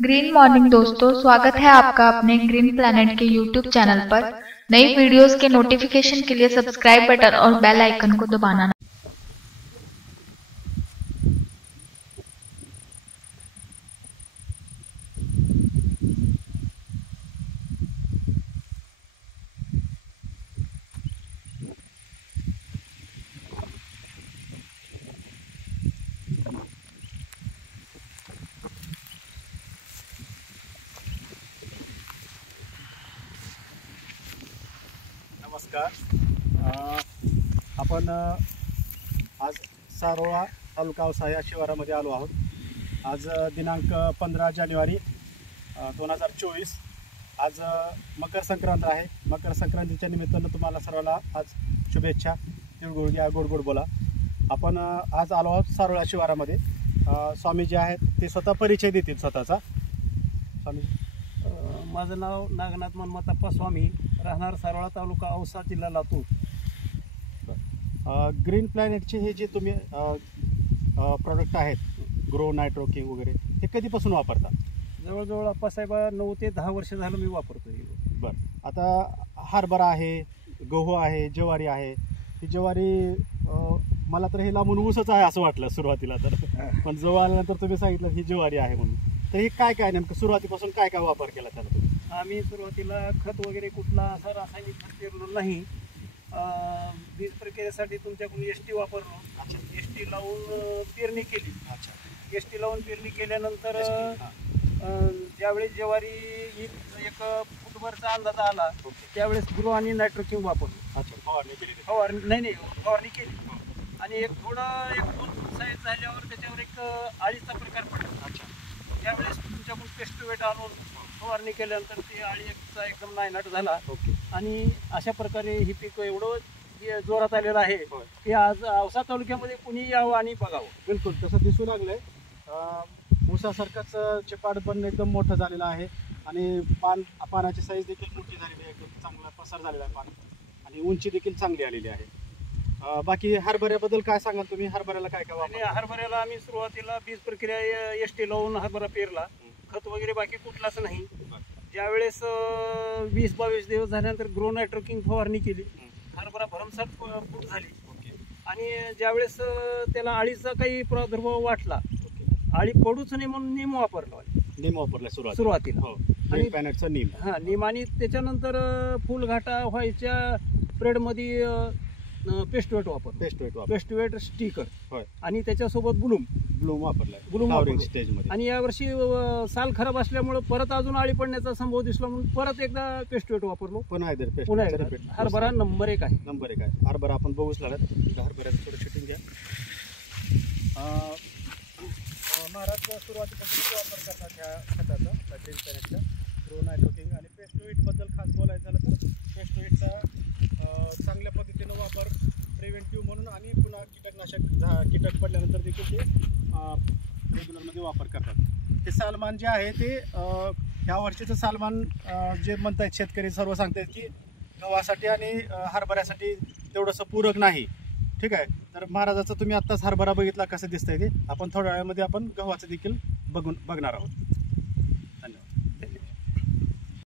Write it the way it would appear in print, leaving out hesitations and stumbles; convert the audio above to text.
Green morning दोस्तों, स्वागत है आपका अपने ग्रीन प्लैनेट के यूट्यूब चैनल पर। नई वीडियोस के नोटिफिकेशन के लिए सब्सक्राइब बटन और बेल आइकन को दबाना। नमस्कार. आपण आज सारोळा तालुका औसा या शिवारामध्ये आलो आहोत. आज दिनांक 15 जानेवारी 2024. आज मकर संक्रांत आहे. मकर संक्रांतीच्या निमित्तानं तुम्हाला सर्वांना आज शुभेच्छा. तिळगुळ घ्या, गोड गोड बोला. आपण आज आलो आहोत सारोळा शिवारामध्ये. स्वामी जे आहेत ते स्वतः परिचय देतील स्वतःचा. स्वामी, माझं नाव नागनाथ मनमताप्पा स्वामी, राहणार सारोळा तालुका औसा, जिल्हा लातूर. ग्रीन प्लॅनेटचे हे जे तुम्ही प्रोडक्ट आहेत, ग्रो नायट्रो किंग वगैरे, हे कधीपासून वापरता? जवळजवळ आप्पासाहेब 9 ते 10 वर्ष झालं मी वापरतो. बरं. आता हरभरा आहे, गहू आहे, ज्वारी आहे. ही ज्वारी मला तर हे लांबून ऊसच आहे असं वाटलं सुरुवातीला, तर पण जवळ आल्यानंतर तुम्ही सांगितलं ही ज्वारी आहे म्हणून. तर हे काय काय नेमकं सुरुवातीपासून काय काय वापर केला त्याला तुम्ही? आम्ही सुरुवातीला खत वगैरे कुठला असं रासायनिक खत पेरलो नाही. बीज प्रक्रियेसाठी तुमच्याकडून एस टी वापरलो. एस टी लावून पेरणी केली. एस टी लावून पेरणी केल्यानंतर ज्यावेळेस ज्वारी एक फुटभरचा अंदाज आला त्यावेळेस ग्रो आणि नायट्रोकिंग वापरलो. फवारणी केली. आणि एक 2 फूट साईज झाल्यावर त्याच्यावर एक आळीचा प्रकार पडला. त्यावेळेस तुमच्याकडून पेस्टोवेट आणून फवारणी केल्यानंतर ते आळीचा एकदम नायनाट झाला. आणि अशा प्रकारे ही पीक एवढं जोरात आलेलं आहे की आज औसा तालुक्यामध्ये कुणी यावं आणि बघावं. बिलकुल तसं दिसू लागलंय. ऊसासारखंच चिपाड पण एकदम मोठं झालेलं आहे आणि पानाची साईज देखील मोठी झालेली आहे. एकदम चांगला पसार झालेला आहे पान आणि उंची देखील चांगली आलेली आहे. बाकी हरभऱ्याबद्दल काय सांगाल तुम्ही? हरभऱ्याला काय काय वापरता? हरभऱ्याला आम्ही सुरुवातीला बीज प्रक्रिया एस टी लावून हरभरा पेरला. खत वगैरे बाकी कुठलाच नाही. ज्यावेळेस 20-22 दिवस झाल्यानंतर ग्रो नायट्रोकिंग फवारणी केली. हरभरा भरमसाठ फूट झाली. आणि ज्यावेळेस त्याला आळीचा काही प्रादुर्भाव वाटला, आळी पडूच नाही म्हणून नीम वापरला. नीम वापरला सुरुवातीला. आणि पॅनेटचा नीम. नीम. आणि त्याच्यानंतर फुलघाटा व्हायच्या पिरियडमध्ये पेस्टवेट वापरतो. पेस्टवेट स्टिकर आणि त्याच्यासोबत ब्लूम वापरलाय स्टेजमध्ये. आणि यावर्षी साल खराब असल्यामुळे परत अजून आळी पडण्याचा संभव दिसला म्हणून परत एकदा पेस्टवेट वापरलो. पुन्हा हरभरा नंबर 1 आहे. हरभरा आपण बघूच लागत. हरभऱ्याचं थोडं शूटिंग घ्या. महाराज सुरुवातीपासून वापर करतात ह्या खताचा, ग्रीन प्लॅनेटचा, ग्रो नायट्रोकिंग. आणि पेस्टोवेटबद्दल खास बोलायचं झालं तर पेस्टोवेटचा चांगल्या पद्धतीनं वापर प्रिव्हेंटिव्ह म्हणून आणि पुन्हा कीटक पडल्यानंतर देखील ते रेग्युलरमध्ये वापर करतात. ते सालमान जे आहे ते ह्या वर्षीचं सालमान जे म्हणतायत शेतकरी सर्व सांगतायत की गव्हासाठी आणि हरभऱ्यासाठी तेवढंसं पूरक नाही. ठीक आहे. तर महाराजाचं तुम्ही आत्ताच हरभरा बघितला कसं दिसतंय ते. आपण थोड्या वेळामध्ये आपण गव्हाचं देखील बघणार आहोत.